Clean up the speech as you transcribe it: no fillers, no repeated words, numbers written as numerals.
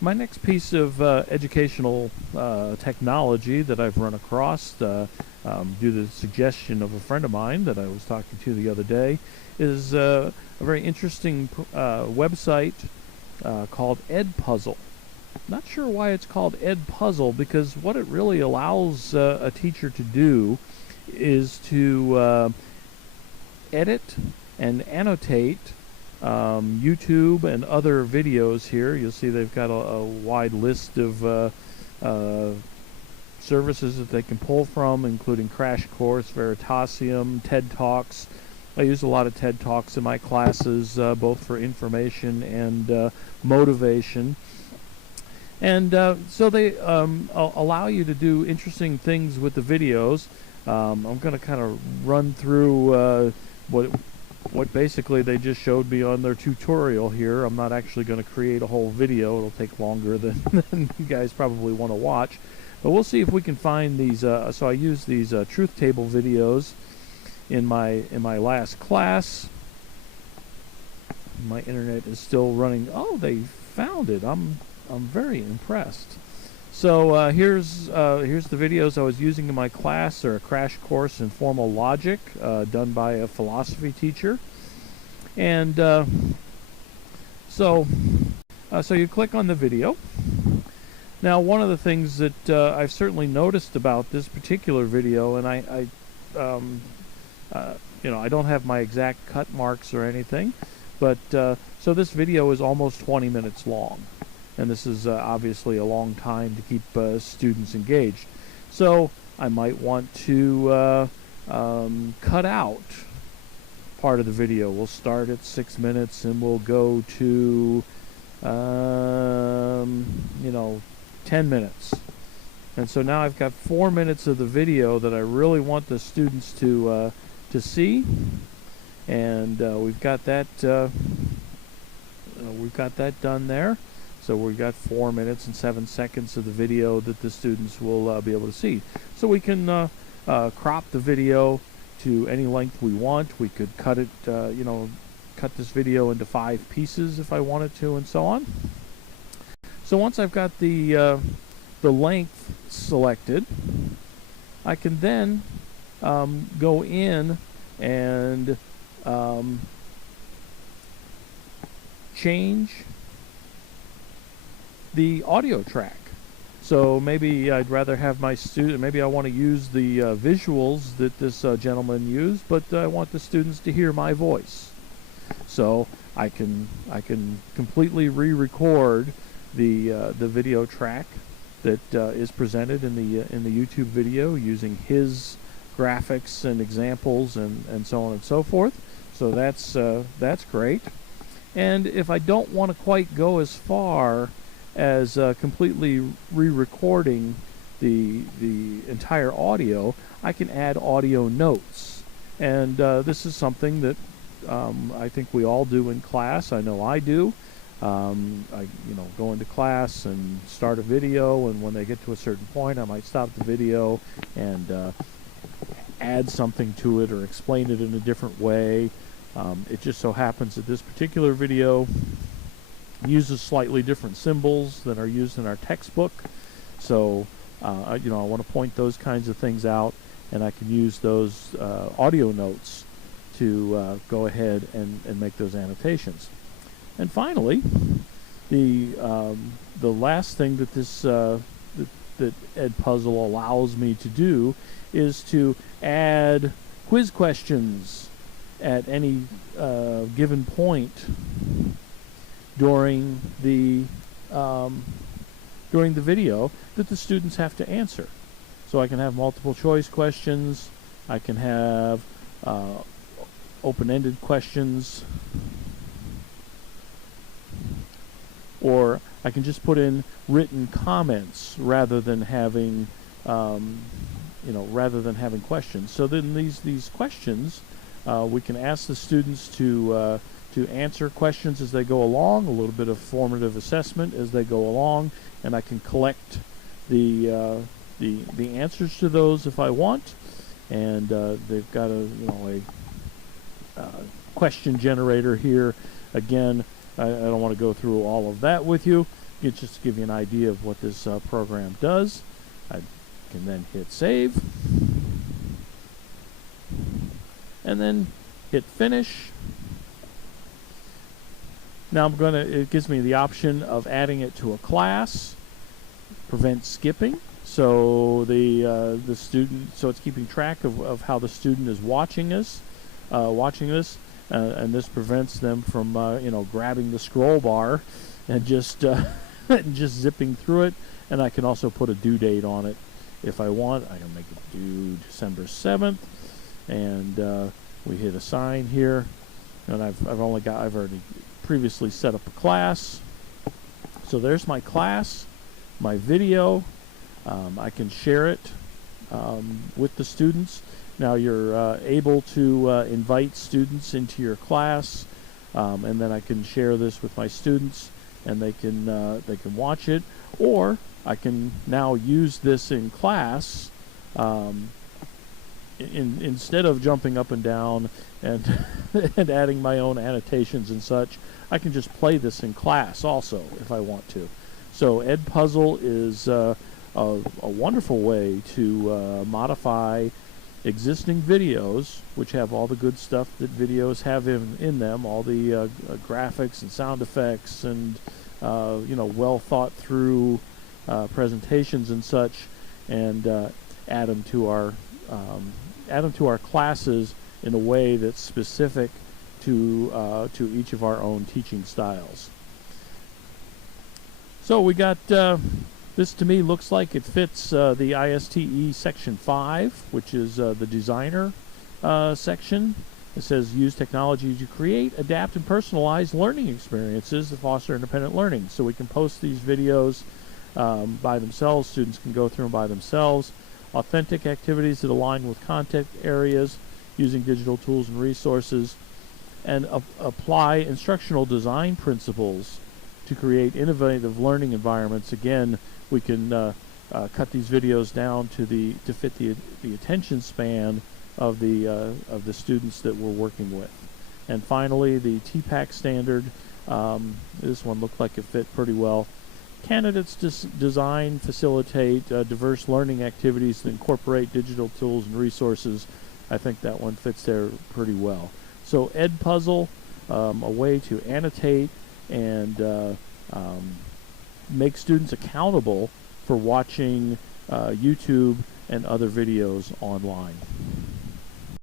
My next piece of educational technology that I've run across due to the suggestion of a friend of mine that I was talking to the other day is a very interesting website called EdPuzzle. Not sure why it's called EdPuzzle, because what it really allows a teacher to do is to edit and annotate YouTube and other videos here. You'll see they've got a wide list of services that they can pull from, including Crash Course, Veritasium, TED Talks. I use a lot of TED Talks in my classes, both for information and motivation. And so they allow you to do interesting things with the videos. I'm going to kind of run through what basically they just showed me on their tutorial here. I'm not actually going to create a whole video. It'll take longer than you guys probably want to watch. But we'll see if we can find these. So I used these truth table videos in my last class. My internet is still running. Oh, they found it. I'm very impressed. So here's the videos I was using in my class. They're a crash course in formal logic done by a philosophy teacher. And so you click on the video. Now, one of the things that I've certainly noticed about this particular video, and I don't have my exact cut marks or anything, but so this video is almost 20 minutes long. And this is obviously a long time to keep students engaged. So I might want to cut out part of the video. We'll start at 6 minutes and we'll go to 10 minutes. And so now I've got 4 minutes of the video that I really want the students to see, and we've got that done there. So we've got 4 minutes and 7 seconds of the video that the students will be able to see. So we can crop the video to any length we want. We could cut it, cut this video into 5 pieces if I wanted to, and so on. So once I've got the length selected, I can then go in and change the audio track. So maybe I'd rather have my student, maybe I want to use the visuals that this gentleman used, but I want the students to hear my voice. So I can completely re-record the video track that is presented in the YouTube video using his graphics and examples and so on and so forth. So that's great. And if I don't want to quite go as far as completely re-recording the entire audio, I can add audio notes. And this is something that I think we all do in class. I know I do. I go into class and start a video, and when they get to a certain point, I might stop the video and add something to it or explain it in a different way. It just so happens that this particular video uses slightly different symbols than are used in our textbook, so I want to point those kinds of things out, and I can use those audio notes to go ahead and make those annotations. And finally, the last thing that this that EdPuzzle allows me to do is to add quiz questions at any given point during the video that the students have to answer. So I can have multiple choice questions. I can have open-ended questions, or I can just put in written comments rather than having questions. So then these questions, we can ask the students to answer questions as they go along, a little bit of formative assessment as they go along, and I can collect the answers to those if I want. And they've got a question generator here. Again, I don't want to go through all of that with you. It's just to give you an idea of what this program does. I can then hit save, and then hit finish. Now it gives me the option of adding it to a class, prevent skipping. So the student, so it's keeping track of how the student is watching this, and this prevents them from grabbing the scroll bar and just just zipping through it. And I can also put a due date on it if I want. I can make it due December 7th, and we hit assign here, and I've already previously set up a class. So there's my class, my video. I can share it with the students. Now you're able to invite students into your class, and then I can share this with my students, and they can watch it, or I can now use this in class instead of jumping up and down and and adding my own annotations and such. I can just play this in class also if I want to. So EdPuzzle is a wonderful way to modify existing videos, which have all the good stuff that videos have in them, all the graphics and sound effects and well thought through presentations and such, and add them to our classes in a way that's specific to each of our own teaching styles. So we got this. To me looks like it fits the ISTE section 5, which is the designer section. It says use technology to create, adapt, and personalize learning experiences to foster independent learning. So we can post these videos by themselves. Students can go through them by themselves. Authentic activities that align with content areas using digital tools and resources, and apply instructional design principles to create innovative learning environments. Again, we can cut these videos down to fit the attention span of the students that we're working with. And finally, the TPACK standard. This one looked like it fit pretty well. Candidates design, facilitate diverse learning activities that incorporate digital tools and resources. I think that one fits there pretty well. So EdPuzzle, a way to annotate and make students accountable for watching YouTube and other videos online.